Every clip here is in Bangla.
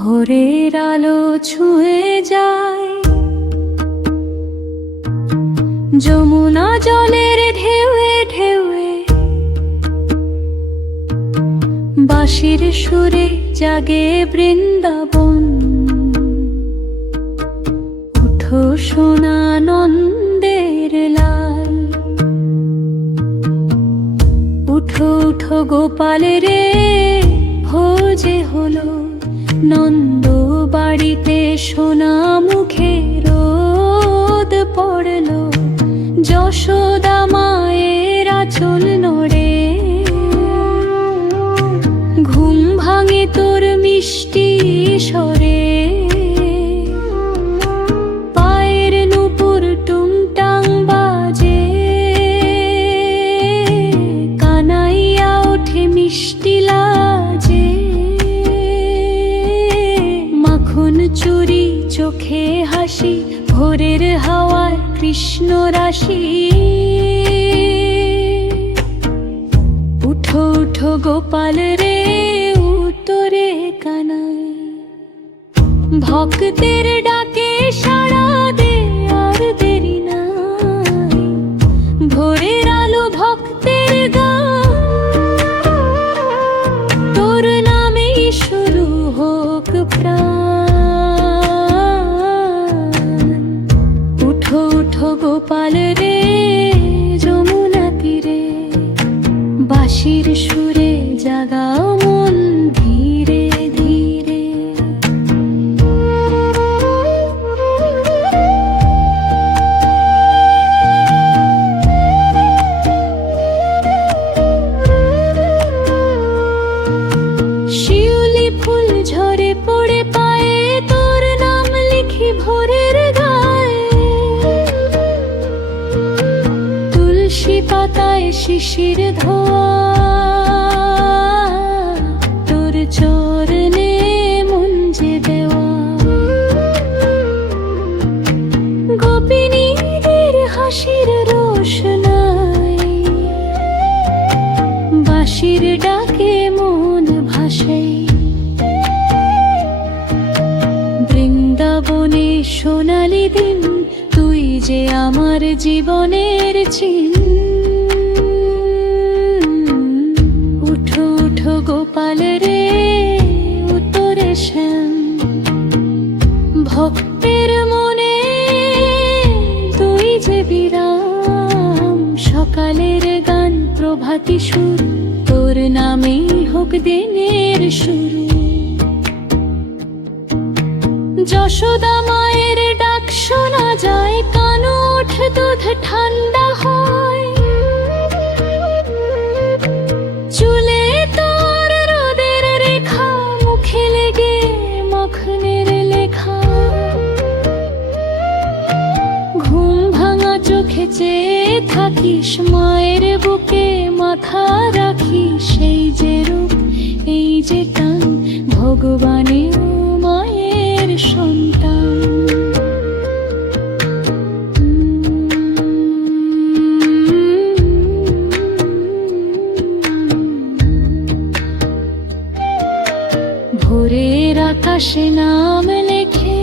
ভোরের আলো ছুঁয়ে যায় যমুনা জলের ঢেউয়ে ঢেউয়ে, বাঁশির সুরে জাগে বৃন্দাবন। উঠো সোনা নন্দের লাল, উঠো উঠো গোপাল রে, ভোজে হলো নন্দ বাড়িতে। সোনা মুখে রোদ পড়লো, যশোদা মায়ের আঁচল নড়ে। ঘুম ভাঙে তোর মিষ্টি স্বরে, পায়ের নূপুর টুংটাং বাজে। কানাইয়া ওঠে মিষ্টি লাজে, মাখন চুরি চোখে হাসি, ভোরের হাওয়ার কৃষ্ণ রাশি। উঠো উঠো গোপাল রে, উত্তরে কানাই। ভক্তের ডাকে সাড়া দে, আর দেরি নাই। ভোরের আলো ভক্তের গান, তোর নামেই শুরু হোক প্রাণ। উঠো উঠো গোপাল রে, যমুনা তীরে, বাঁশির সুরে জাগাও মন ধীরে ধীরে। শিউলি ফুল ঝরে পড়ে পায়ে, তোর নাম লিখি ভোরের গায়ে। তুলসী পাতায় শিশির ধোয়া, তোর চরণে মুঞ্জে দেওয়া। গোপিনীদের হাসির রোশনাই, বাঁশির ডাকে মন ভাসে। বৃন্দাবনে সোনালি দিন, তুই যে আমার জীবনের চিন। উঠো উঠো গোপাল রে, উত্তরে শ্যাম। ভক্তের মনে তুই যে বিরাম, সকালের গান প্রভাতী সুর, তোর নামেই হোক দিনের শুরু। যশোদা মায়ের ডাক শোনা যায়, কান ওঠ দুধ ঠান্ডা হয়। চুলে তোর রোদের রেখা, মুখে লেগে মাখনের লেখা। ঘুম ভাঙা চোখে চেয়ে থাকিস, মায়ের বুকে মাথা রাখিস। সেই যে রূপ, এই যে টান, ভগবানের মায়ের সন্তান। ভোরের আকাশে নাম লেখে,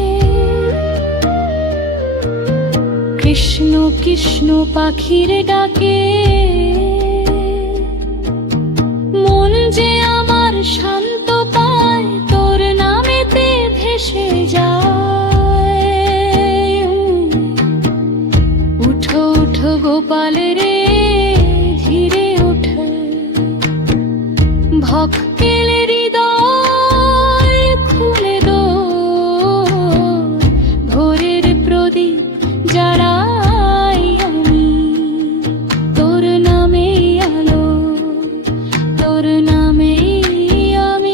কৃষ্ণ কৃষ্ণ পাখির ডাকে। মন যে আমার শান্ত পায়, তোর নামেতে ভেসে যায়। উঠো উঠো গোপাল রে, ধীরে ওঠে। ভক্তের হৃদয় খুলে দো, ভোরের প্রদীপ যারাই আমি। তোর নামেই আলো, তোর নামেই আমি।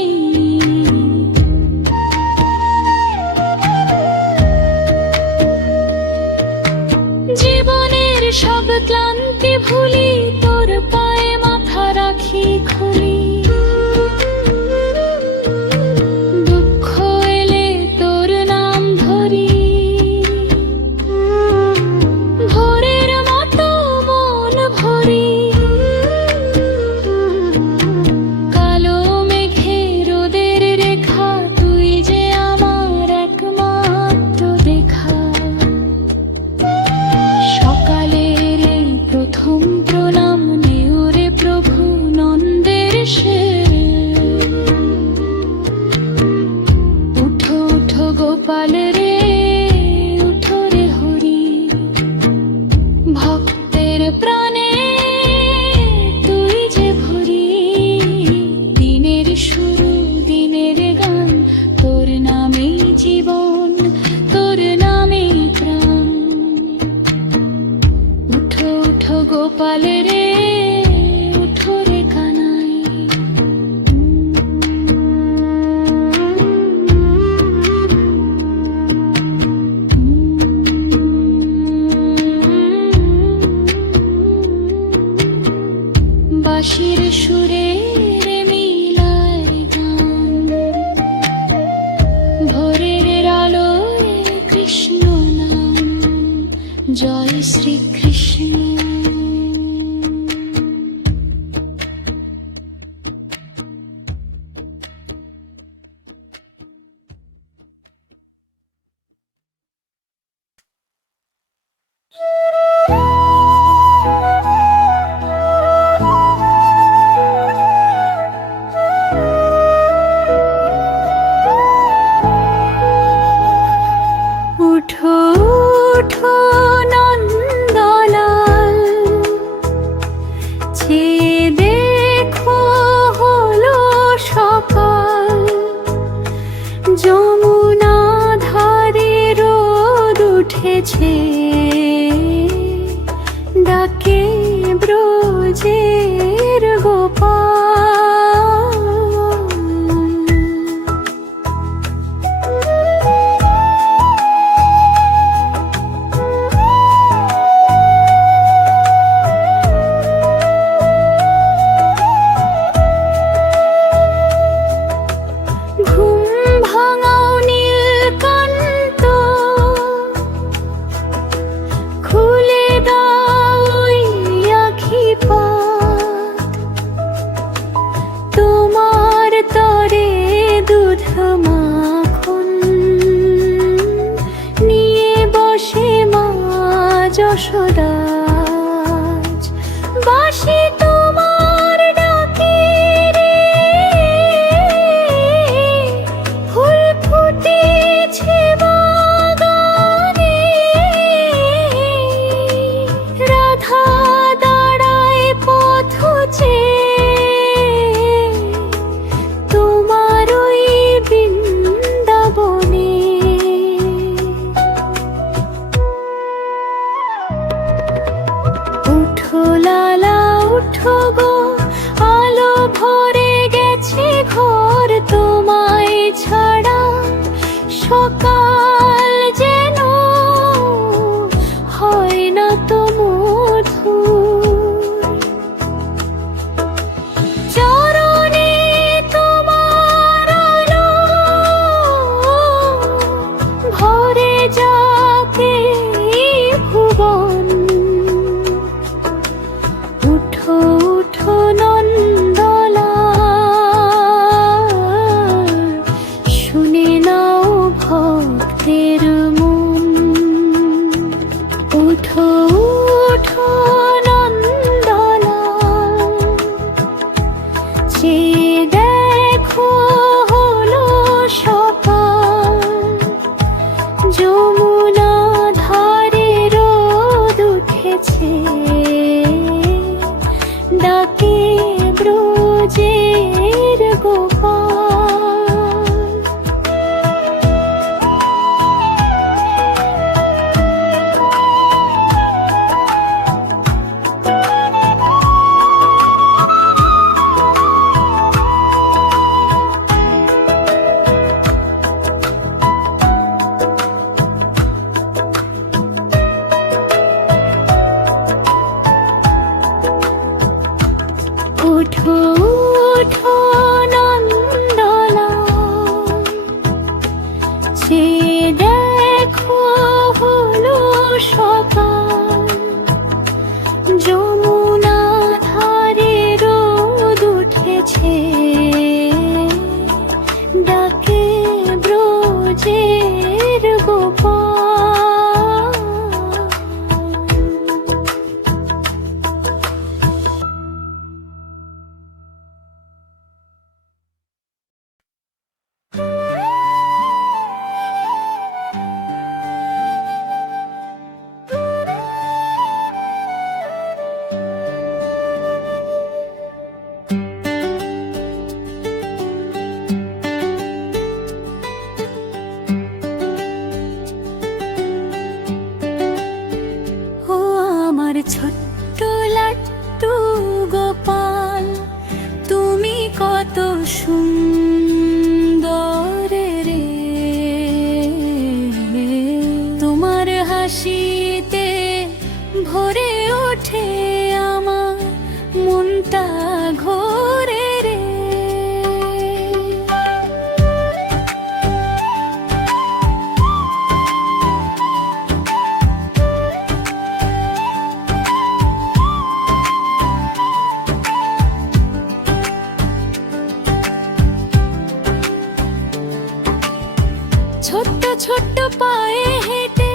ছোট্ট ছোট্ট পায়ে হেঁটে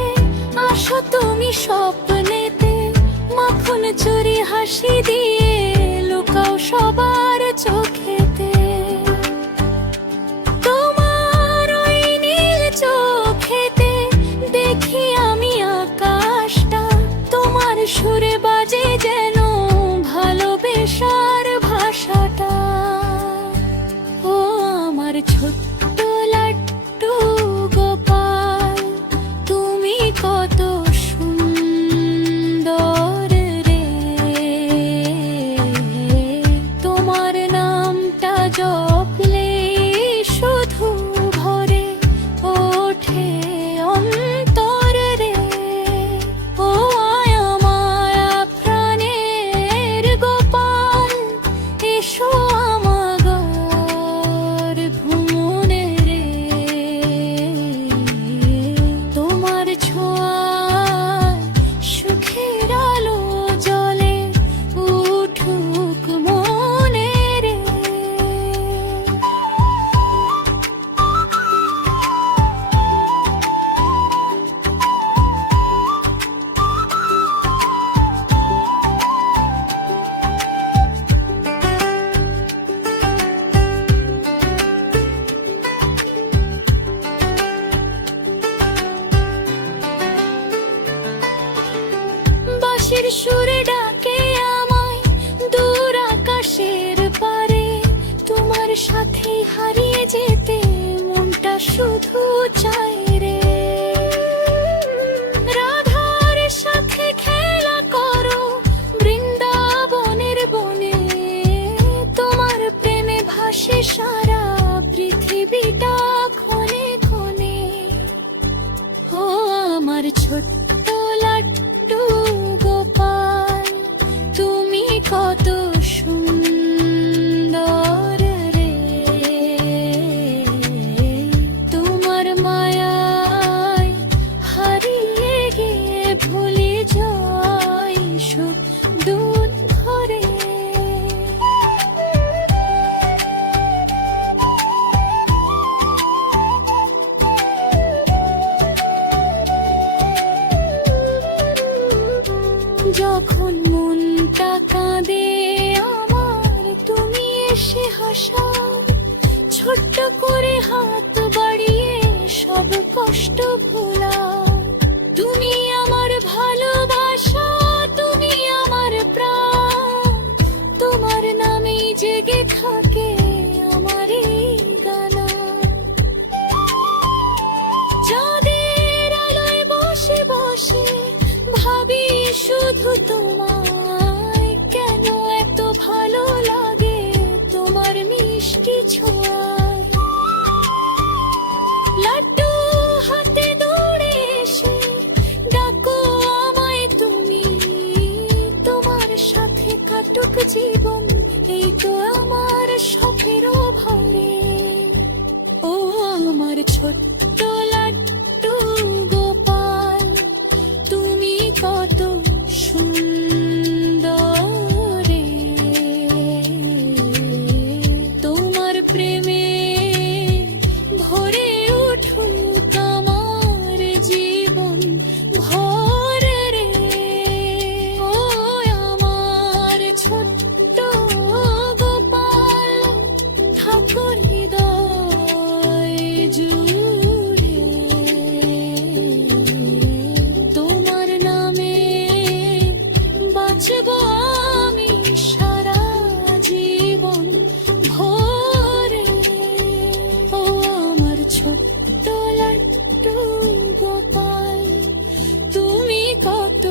আসো তুমি স্বপ্নেতে, মাখন চুরি হাসি দিয়ে লুকাও সবার চোখেতে। তোমার ওই নীল চোখেতে দেখি আমি আকাশটা, তোমার সুরে বাজে যেন ভালোবেসার ভাষাটা। ও আমার ছোট্ট লাড্ডু গোপাল, তুমি কত সুন্দর রে। তোমার নামটা জপলে শুধু ভরে ওঠে অন্তর রে। ও মায়া মায়া প্রাণের গোপাল, এসো আমার ভুমনে রে। তোমার ছোঁয়ায় সুখের আলো জ্বলে উঠুক মনে রে। বাঁশির সুরে ডাকে আমায় দূর আকাশের পারে, তোমার সাথে হারিয়ে যেতে মনটা শুধু চায় রে। রাধার সাথে খেলা করো বৃন্দাবনের বনে, তোমার প্রেমে ভাসে সারা পৃথিবীটা ক্ষণে ক্ষণে। ও আমার ছোট্ট লাড্ডু গোপাল, তুমি কত সুন্দর রে। তোমার মায়ায় হারিয়ে গিয়ে ভুলে যাই সুখ দুধ ধরে। যখন মনটা কাঁদে আমার, তুমি এসে হাসাও, ছোট্ট করে হাত বাড়িয়ে সব কষ্ট ভোলাও। তুমি আমার ভালোবাসা, তুমি আমার প্রাণ, তোমার নামেই জেগে থাকে আমার এই গানা। চাঁদের আলোয় বসে বসে ভাবি শুধু তোমায়, কেন এত ভালো লাগে তোমার মিষ্টি ছোঁয়ায়। লাড্ডু হাতে দৌড়ে এসে ডাকো আমায় তুমি, তোমার সাথে কাটুক জীবন এই তো আমার শখেরও ভরে। ও আমার ছোট্ট লাড্ডু গোপাল, তুমি কত সুন্দর রে। তোমার প্রেমে ভরে উঠুক আমার জীবন ভর রে। ও আমার ছোট্ট গোপাল, ঠাকুর হৃদয় জুড়ে। তোমার নামে বাঁচব আমি সারা জীবন ভরে। ও আমার ছোট্ট লাড্ডু গোপাল, তুমি কত